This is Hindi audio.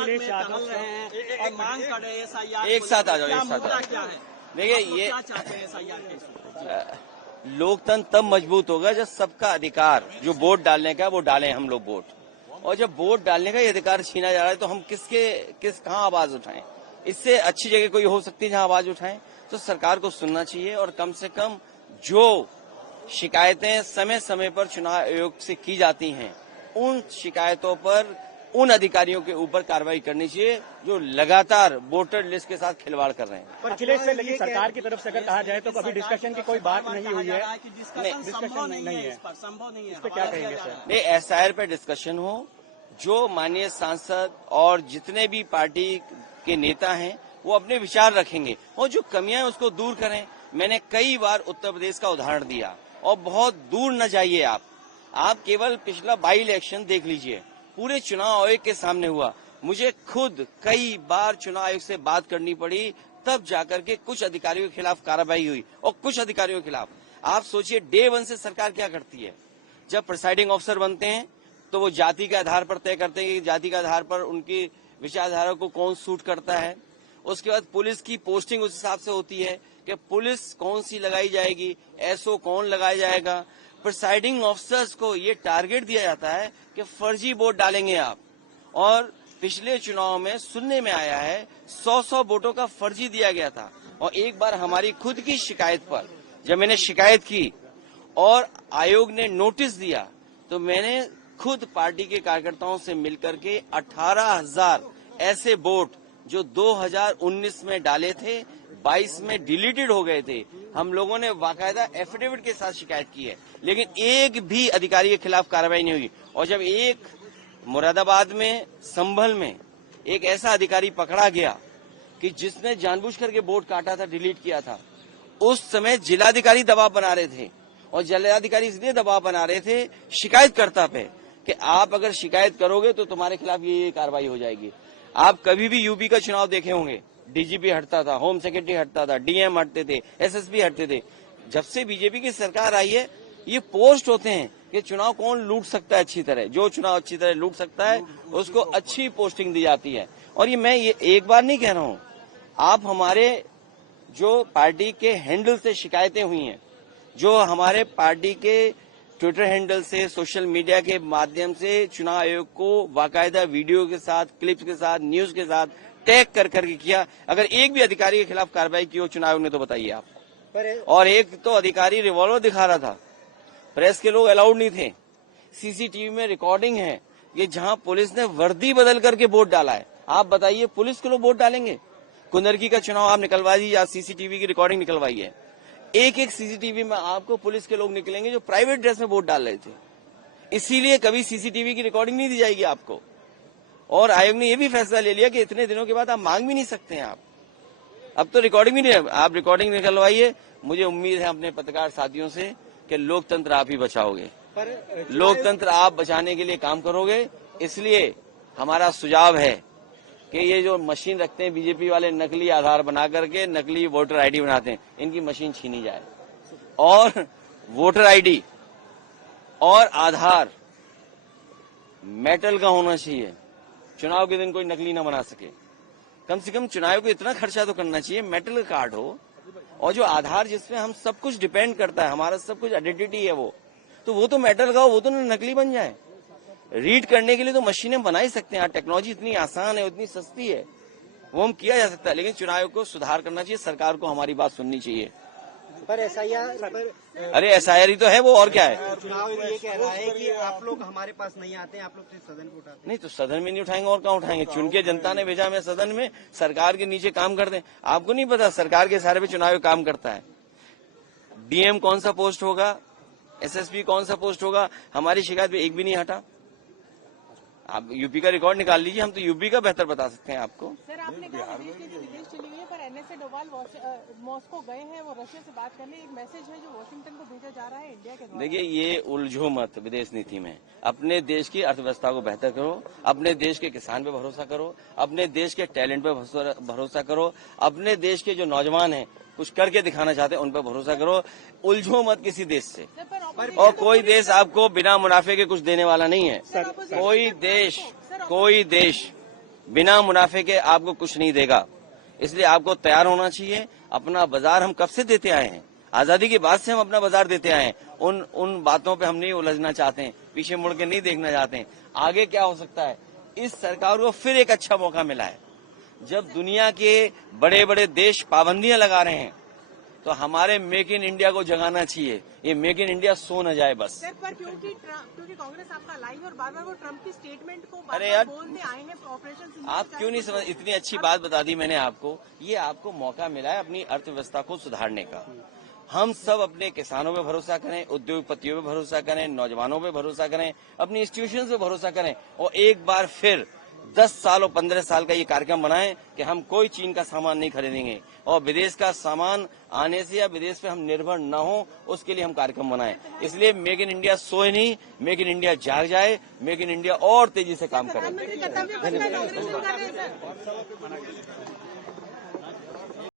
अखिलेश यादव रहे हैं और मांग कर रहे हैं एक साथ आ जाओ, एक साथ आ क्या है? देखिए ये क्या चाहते हैं SIR? लोकतंत्र तब मजबूत होगा जब सबका अधिकार जो वोट डालने का है वो डालें हम लोग वोट, और जब वोट डालने का ये अधिकार छीना जा रहा है तो हम कहाँ आवाज उठाएं? इससे अच्छी जगह कोई हो सकती है जहां आवाज उठाएं? तो सरकार को सुनना चाहिए और कम से कम जो शिकायतें समय समय पर चुनाव आयोग से की जाती हैं उन शिकायतों पर उन अधिकारियों के ऊपर कार्रवाई करनी चाहिए जो लगातार वोटर लिस्ट के साथ खिलवाड़ कर रहे हैं। पर अखिलेश से लेकिन सरकार की तरफ से अगर कहा जाए तो कभी डिस्कशन की कोई बात नहीं हुई है, डिस्कशन नहीं है, संभव नहीं है। इस पर क्या कहेंगे सर? नहीं, SIR पे डिस्कशन हो, जो माननीय सांसद और जितने भी पार्टी के नेता हैं वो अपने विचार रखेंगे और जो कमियां हैं उसको दूर करें। मैंने कई बार उत्तर प्रदेश का उदाहरण दिया और बहुत दूर न जाइए आप केवल पिछला बाई इलेक्शन देख लीजिए, पूरे चुनाव आयोग के सामने हुआ। मुझे खुद कई बार चुनाव आयोग से बात करनी पड़ी, तब जाकर के कुछ अधिकारियों के खिलाफ कार्रवाई हुई और कुछ अधिकारियों के खिलाफ। आप सोचिए डे 1 से सरकार क्या करती है। जब प्रिसाइडिंग ऑफिसर बनते हैं तो वो जाति के आधार पर तय करते हैं कि जाति के आधार पर उनकी विचारधारा को कौन सूट करता है। उसके बाद पुलिस की पोस्टिंग उस हिसाब से होती है कि पुलिस कौन सी लगाई जाएगी, SO कौन लगाया जाएगा। प्रिसाइडिंग ऑफिसर्स को ये टारगेट दिया जाता है कि फर्जी वोट डालेंगे आप, और पिछले चुनाव में सुनने में आया है 100 वोटों का फर्जी दिया गया था। और एक बार हमारी खुद की शिकायत पर जब मैंने शिकायत की और आयोग ने नोटिस दिया तो मैंने खुद पार्टी के कार्यकर्ताओं से मिलकर के 18,000 ऐसे वोट जो 2019 में डाले थे 22 में डिलीटेड हो गए थे, हम लोगों ने बाकायदा एफिडेविट के साथ शिकायत की है, लेकिन एक भी अधिकारी के खिलाफ कार्रवाई नहीं हुई। और जब एक मुरादाबाद में संभल में एक ऐसा अधिकारी पकड़ा गया कि जिसने जानबूझ करके वोट काटा था, डिलीट किया था, उस समय जिलाधिकारी दबाव बना रहे थे और जिलाधिकारी इसलिए दबाव बना रहे थे शिकायतकर्ता पे कि आप अगर शिकायत करोगे तो तुम्हारे खिलाफ ये कार्रवाई हो जाएगी। आप कभी भी यूपी का चुनाव देखे होंगे, DGP हटता था, होम सेक्रेटरी हटता था, DM हटते थे, SSP हटते थे। जब से बीजेपी की सरकार आई है ये पोस्ट होते हैं कि चुनाव कौन लूट सकता है अच्छी तरह, जो चुनाव अच्छी तरह लूट सकता है उसको अच्छी पोस्टिंग दी जाती है। और मैं ये एक बार नहीं कह रहा हूँ, आप हमारे जो पार्टी के हैंडल से शिकायतें हुई हैं, जो हमारे पार्टी के ट्विटर हैंडल से, सोशल मीडिया के माध्यम से चुनाव आयोग को बाकायदा वीडियो के साथ, क्लिप्स के साथ, न्यूज के साथ टैग कर करके किया, अगर एक भी अधिकारी के खिलाफ कार्रवाई की हो चुनाव आयोग ने तो बताइए आप। और एक तो अधिकारी रिवॉल्वर दिखा रहा था, प्रेस के लोग अलाउड नहीं थे। CCTV में रिकॉर्डिंग है ये जहां पुलिस ने वर्दी बदल करके वोट डाला है। आप बताइए पुलिस के लोग वोट डालेंगे? कुंदरकी का चुनाव आप निकलवा दीजिए, आप CCTV की रिकॉर्डिंग निकलवाइए, एक CCTV में आपको पुलिस के लोग निकलेंगे जो प्राइवेट ड्रेस में वोट डाल रहे थे। इसीलिए कभी CCTV की रिकॉर्डिंग नहीं दी जाएगी आपको। और आयोग ने यह भी फैसला ले लिया कि इतने दिनों के बाद आप मांग भी नहीं सकते हैं। आप अब तो रिकॉर्डिंग भी नहीं है, आप रिकॉर्डिंग निकलवाइए। मुझे उम्मीद है अपने पत्रकार साथियों से कि लोकतंत्र आप ही बचाओगे, लोकतंत्र आप बचाने के लिए काम करोगे। इसलिए हमारा सुझाव है कि ये जो मशीन रखते हैं बीजेपी वाले, नकली आधार बना करके नकली वोटर ID बनाते हैं, इनकी मशीन छीनी जाए और वोटर ID और आधार मेटल का होना चाहिए। चुनाव के दिन कोई नकली ना बना सके। कम से कम चुनाव को इतना खर्चा तो करना चाहिए, मेटल कार्ड हो और जो आधार जिसमें हम सब कुछ डिपेंड करता है, हमारा सब कुछ आइडेंटिटी है वो तो मेटल का हो, वो तो नकली बन जाए। रीड करने के लिए तो मशीनें बना ही सकते हैं, टैक्नोलॉजी इतनी आसान है, इतनी सस्ती है, वो हम किया जा सकता है। लेकिन चुनाव को सुधार करना चाहिए, सरकार को हमारी बात सुननी चाहिए। पर SIR अरे SIR ही तो है वो, और क्या है? चुनाव ये कह रहा है कि आप लोग हमारे पास नहीं आते, आप लोग सिर्फ सदन को उठाते। नहीं तो सदन में नहीं उठाएंगे और कहाँ उठाएंगे? चुन के जनता ने भेजा हमें सदन में, सरकार के नीचे काम करते हैं। आपको नहीं पता सरकार के सारे पे चुनाव काम करता है। DM कौन सा पोस्ट होगा, SSP कौन सा पोस्ट होगा, हमारी शिकायत पे एक भी नहीं हटा। आप यूपी का रिकॉर्ड निकाल लीजिए, हम तो यूपी का बेहतर बता सकते हैं आपको। सर आपने कहा विदेश चली हुई है, पर NSA डोभाल मॉस्को गए हैं, वो रशिया से बात करने, एक मैसेज है जो वॉशिंगटन को भेजा जा रहा है इंडिया के द्वारा। देखिए ये उलझो मत विदेश नीति में, अपने देश की अर्थव्यवस्था को बेहतर करो, अपने देश के किसान पे भरोसा करो, अपने देश के टैलेंट पे भरोसा करो, अपने देश के जो नौजवान हैं कुछ करके दिखाना चाहते हैं उन पर भरोसा करो। उलझो मत किसी देश से, और कोई देश आपको बिना मुनाफे के कुछ देने वाला नहीं है। कोई देश बिना मुनाफे के आपको कुछ नहीं देगा। इसलिए आपको तैयार होना चाहिए। अपना बाजार हम कब से देते आए हैं, आजादी के बाद से हम अपना बाजार देते आए हैं। उन बातों पे हम नहीं उलझना चाहते हैं, पीछे मुड़ के नहीं देखना चाहते हैं। आगे क्या हो सकता है, इस सरकार को फिर एक अच्छा मौका मिला है। जब दुनिया के बड़े बड़े देश पाबंदियां लगा रहे हैं तो हमारे मेक इन इंडिया को जगाना चाहिए। ये मेक इन इंडिया सो न जाए बस। सर, पर क्योंकि कांग्रेस आपका लाई और बार-बार वो ट्रम्प की स्टेटमेंट को अरे यार, बोलते आए हैं ऑपरेशन। आप क्यों नहीं समझ, इतनी अच्छी बात बता दी मैंने आपको। ये आपको मौका मिला है अपनी अर्थव्यवस्था को सुधारने का। हम सब अपने किसानों पे भरोसा करें, उद्योगपतियों पे भरोसा करें, नौजवानों पे भरोसा करें, अपनी इंस्टीट्यूशन पे भरोसा करें और एक बार फिर 10 साल और 15 साल का ये कार्यक्रम बनाएं कि हम कोई चीन का सामान नहीं खरीदेंगे और विदेश का सामान आने से या विदेश पे हम निर्भर न हो, उसके लिए हम कार्यक्रम बनाएं। इसलिए मेक इन इंडिया सोए नहीं, मेक इन इंडिया जाग जाए, मेक इन इंडिया और तेजी से काम करें। प्रधानमंत्री कर्तव्य पथ का इनॉग्रेशन कर रहे हैं सर।